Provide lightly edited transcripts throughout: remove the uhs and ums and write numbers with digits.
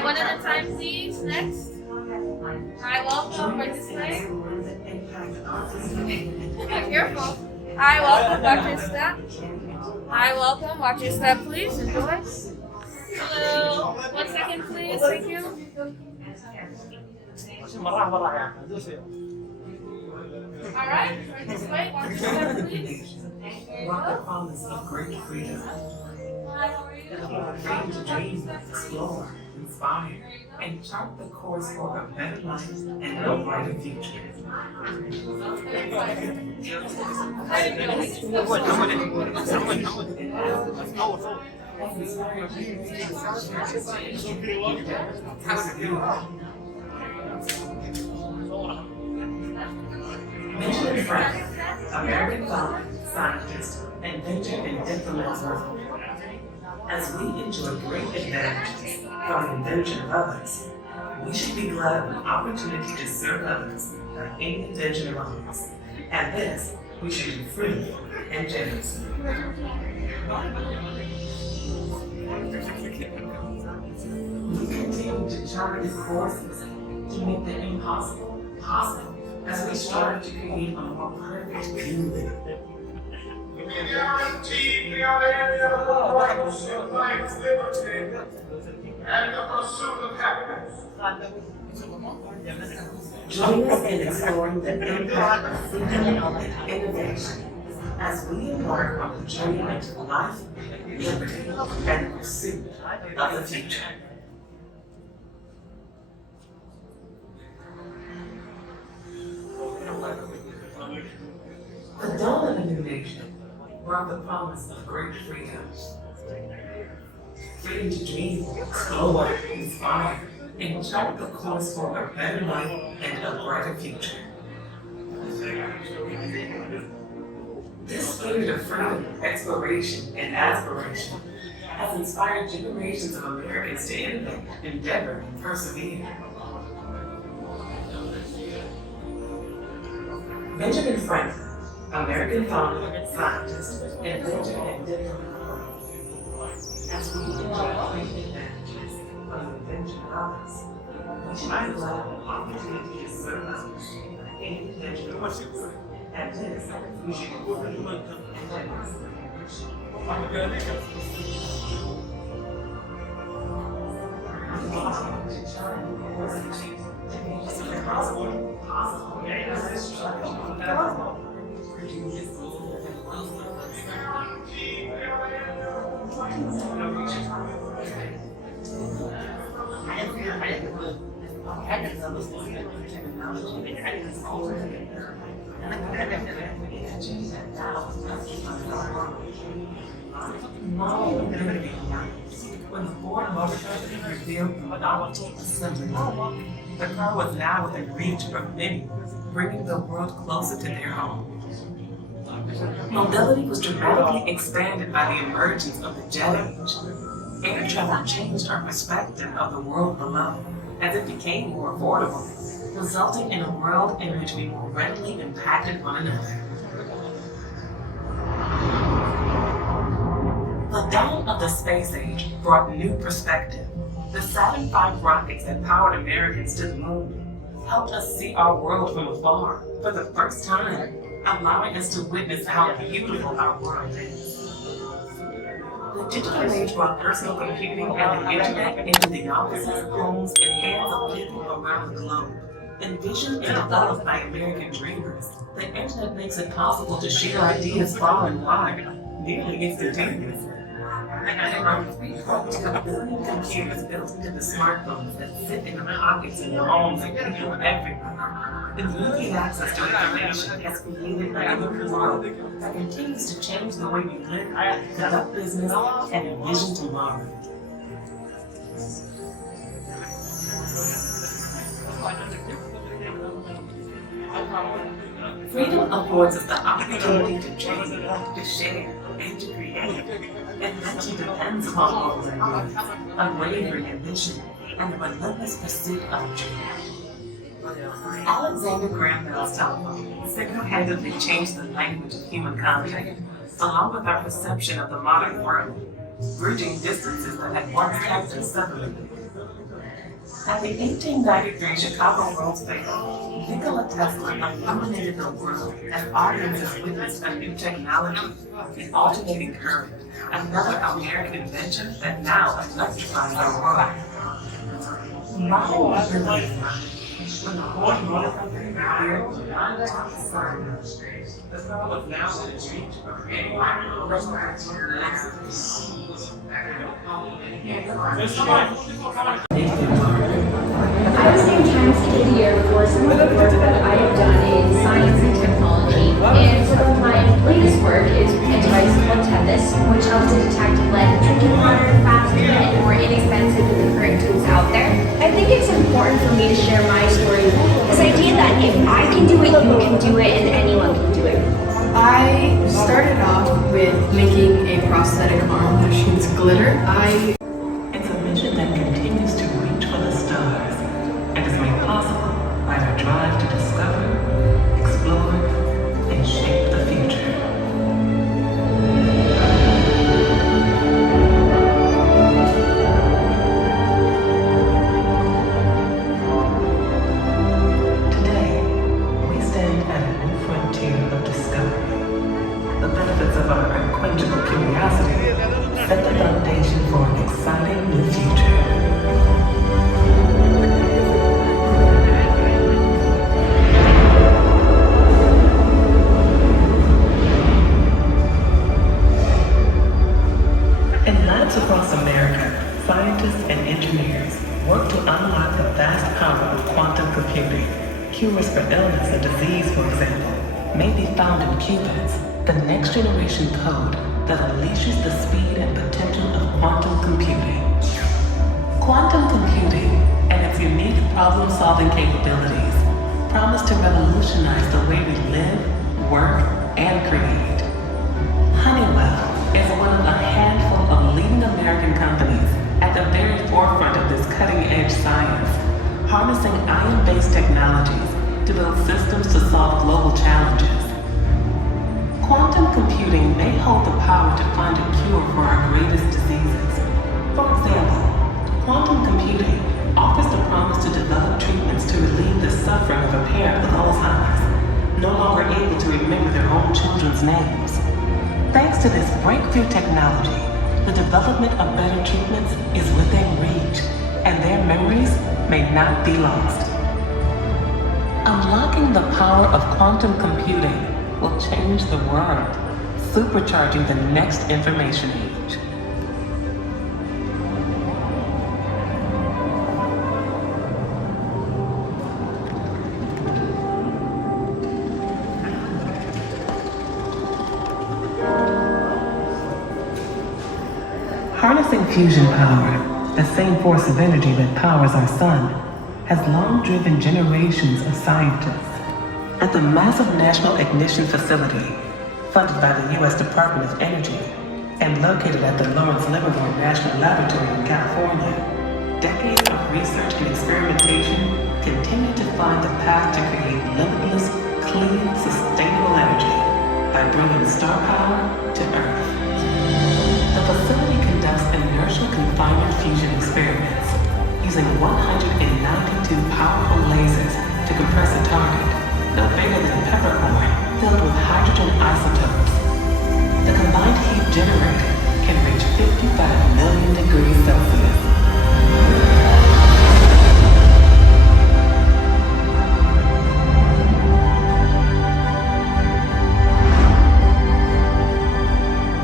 Alright, one at a time, please. Next. Hi, welcome. Right this way. Careful. Hi, welcome. Watch your step. Hi, welcome. Watch your step, please. Enjoy. Hello. 1 second, please. Thank you. Alright, right this way. Watch your step, please. Walk the promise of great freedom. Hi, how are you? Freedom to dream, explore, inspire, and chart the course for a better life and a brighter future. Benjamin Franklin, American founder, scientist, inventor, and diplomat. As we enjoy great advantages from the invention of others, we should be glad of an opportunity to serve others by any invention of ours. And this, we should be free and generous. We continue to chart new courses to make the impossible possible as we strive to create a more perfect community. Guarantee the area of rights in life's liberty and the pursuit of happiness. Join us in exploring the impact of freedom and innovation as we embark on the journey into life, liberty, and the pursuit of the future. The dawn of a new nation brought the promise of great freedom. Freedom to dream, explore, inspire, and chart the course for a better life and a brighter future. This spirit of freedom, exploration, and aspiration has inspired generations of Americans to innovate, endeavor, and persevere. Benjamin Franklin, American founder, scientist, inventor, and diplomat. As we enjoy great advantages from the invention of others, we should be glad of an opportunity to serve others in invention of others. And this, we should be free and generous. When the Ford Motor Company revealed the novelty assembly line, the car was now within reach of many, bringing the world closer to their home. Mobility was dramatically expanded by the emergence of the jet age. Air travel changed our perspective of the world below, as it became more affordable, resulting in a world in which we more readily impacted one another. The dawn of the space age brought new perspective. The Saturn V rockets that powered Americans to the moon helped us see our world from afar for the first time, allowing us to witness how beautiful our world is. The digital age brought personal computing and the internet into the offices, homes, and hands of people around the globe. Envisioned and developed by American dreamers, the internet makes it possible to share ideas far and wide, nearly instantaneously. A billion computers built into the smartphones that sit in the pockets and the homes of people everywhere. The immediate access to information has created a new world that continues to change the way we live, conduct business, and envision tomorrow. Freedom affords us the opportunity to dream, to share, and to create. Invention depends upon bold ideas, unwavering ambition, and the relentless pursuit of dreams. Alexander Graham Bell's telephone single-handedly changed the language of human contact, along with our perception of the modern world, bridging distances that had once kept us separated. At the 1893 Chicago World's Fair, Nikola Tesla illuminated the world as audiences witnessed a new technology, the alternating current, another American invention that now electrifies our world. Modern mobility, when the Ford Motor Company appeared to non-top science, the power of now in its reach of anyone who I was named Times Kid of the Year for some of the work that I have done in science and technology, and some of my latest work is anti-bicycle tennis, which helps to detect lead drinking water faster and more inexpensive than the current tools out there. I think it's important for me to share my story. This idea that if I can do it, you can do it, and anyone can do it. I started off with making a prosthetic arm that shoots glitter. It's a mission that continues to reach for the stars and is made possible by our drive to discover, explore, and shape the future. Today, we stand at a new frontier of discovery. The benefits of our unquenchable curiosity set the foundation for an exciting new future. In labs across America, scientists and engineers work to unlock the vast power of quantum computing. Cures for illness and disease, for example, may be found in qubits, the next generation code that unleashes the speed and potential of quantum computing. Quantum computing and its unique problem-solving capabilities promise to revolutionize the way we live, work, and create. Honeywell is one of a handful of leading American companies at the very forefront of this cutting-edge science, harnessing ion-based technologies to build systems to solve global challenges. Quantum computing may hold the power to find a cure for our greatest diseases. For example, quantum computing offers the promise to develop treatments to relieve the suffering of a parent with Alzheimer's, no longer able to remember their own children's names. Thanks to this breakthrough technology, the development of better treatments is within reach, and their memories may not be lost. Unlocking the power of quantum computing will change the world, supercharging the next information age. Harnessing fusion power, the same force of energy that powers our sun, has long driven generations of scientists. At the massive National Ignition Facility, funded by the U.S. Department of Energy and located at the Lawrence Livermore National Laboratory in California, decades of research and experimentation continue to find the path to create limitless, clean, sustainable energy by bringing star power to Earth. The facility conducts inertial confinement fusion experiments using 192 powerful lasers to compress a target no bigger than a peppercorn, filled with hydrogen isotopes. The combined heat generated can reach 55 million degrees Celsius.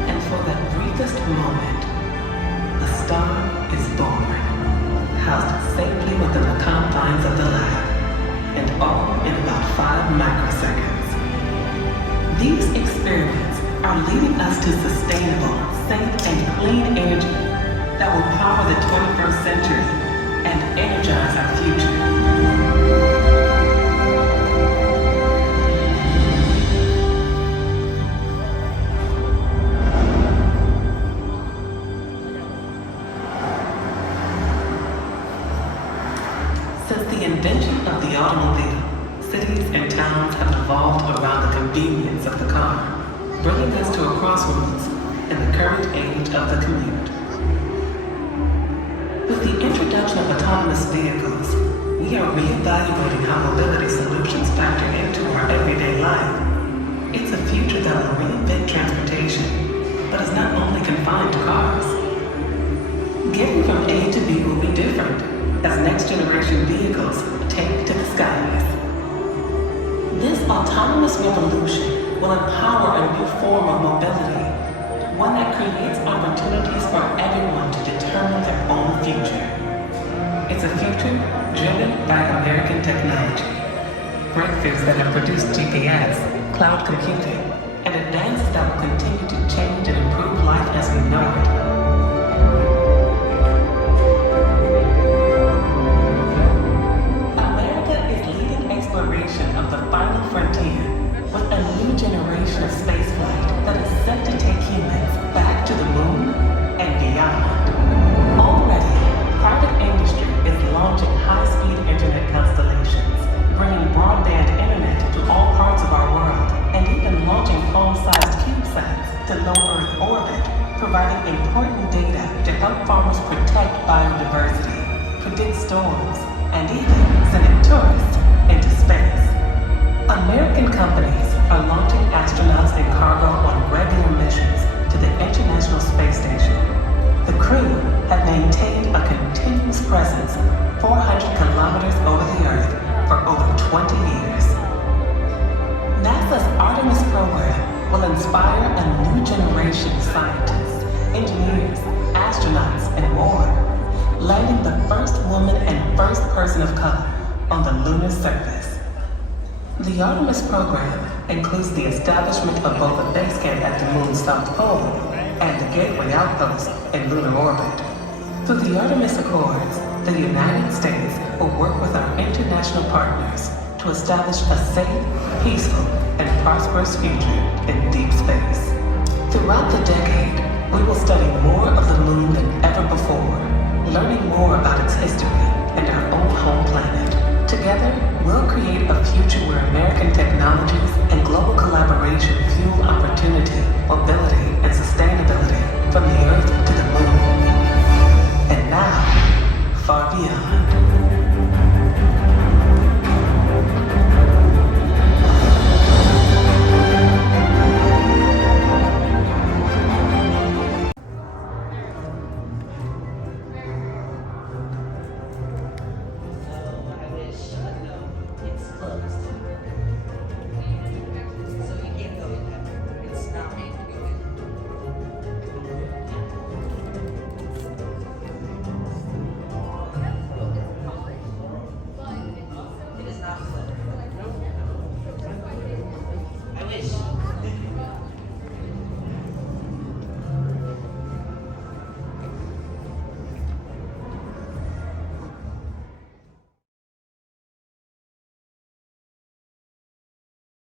And for that briefest moment, the star is born, housed safely within the confines of the lab, and all in about 5 microseconds. These experiments are leading us to sustainable, safe, and clean energy that will power the 21st century and energize our future. Since the invention of the automobile, cities and towns have evolved around the convenience of the car, bringing us to a crossroads in the current age of the commute. With the introduction of autonomous vehicles, we are reevaluating how mobility solutions factor into our everyday life. It's a future that will reinvent transportation, but is not only confined to cars. Getting from A to B will be different as next-generation vehicles take to the skies. This autonomous revolution will empower a new form of mobility, one that creates opportunities for everyone to determine their own future. It's a future driven by American technology. Breakthroughs that have produced GPS, cloud computing, and advances that will continue to change and improve life as we know it. Exploration of the final frontier with a new generation of spaceflight that is set to take humans back to the moon and beyond. Already, private industry is launching high-speed internet constellations, bringing broadband internet to all parts of our world, and even launching home-sized CubeSats to low Earth orbit, providing important data to help farmers protect biodiversity, predict storms, and even sending tourists into space. American companies are launching astronauts and cargo on regular missions to the International Space Station. The crew have maintained a continuous presence 400 kilometers over the Earth for over 20 years. NASA's Artemis program will inspire a new generation of scientists, engineers, astronauts, and more, landing the first woman and first person of color on the lunar surface. The Artemis program includes the establishment of both a base camp at the moon's south pole and the Gateway outpost in lunar orbit. Through the Artemis Accords, the United States will work with our international partners to establish a safe, peaceful, and prosperous future in deep space. Throughout the decade, we will study more of the moon than ever before, learning more about its history and our own home planet. Together, we'll create a future where American technologies and global collaboration fuel opportunity, mobility, and sustainability from the Earth to the moon. And now, far beyond.